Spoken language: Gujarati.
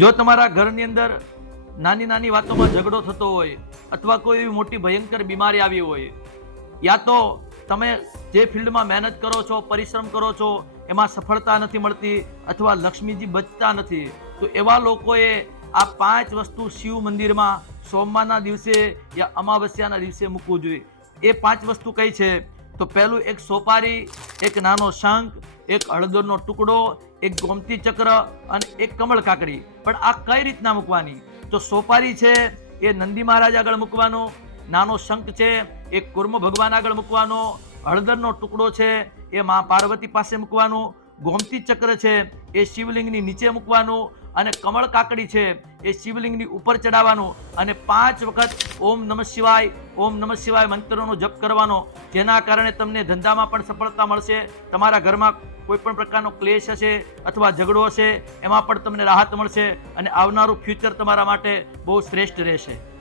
જો તમારા ઘરની અંદર નાની નાની વાતોમાં ઝઘડો થતો હોય અથવા કોઈ એવી મોટી ભયંકર બીમારી આવી હોય, યા તો તમે જે ફિલ્ડમાં મહેનત કરો છો, પરિશ્રમ કરો છો, એમાં સફળતા નથી મળતી અથવા લક્ષ્મીજી બચતા નથી, તો એવા લોકોએ આ 5 વસ્તુ શિવ મંદિરમાં સોમવારના દિવસે યા અમાવસ્યાના દિવસે મૂકવું જોઈએ. એ 5 વસ્તુ કઈ છે? તો પહેલું એક સોપારી, એક નાનો શંખ, એક હળદરનો ટુકડો, એક ગોમતી ચક્ર અને એક કમળ કાકડી. પણ આ કઈ રીતના મૂકવાની? તો સોપારી છે એ નંદી મહારાજ આગળ મૂકવાનો, નાનો શંખ છે એ કુર્મ ભગવાન આગળ મૂકવાનો, હળદરનો ટુકડો છે એ મા પાર્વતી પાસે મૂકવાનો, ગોમતી ચક્ર છે એ શિવલિંગની નીચે મૂકવાનું અને કમળ કાકડી છે એ શિવલિંગની ઉપર ચડાવવાનું અને 5 વખત ઓમ નમઃ શિવાય, ઓમ નમઃ શિવાય મંત્રનો જપ કરવાનો. જેના કારણે તમને ધંધામાં પણ સફળતા મળશે, તમારા ઘરમાં કોઈ પણ પ્રકારનો ક્લેશ હશે અથવા ઝઘડો હશે એમાં પણ તમને રાહત મળશે અને આવનારું ફ્યુચર તમારા માટે બહુ શ્રેષ્ઠ રહેશે.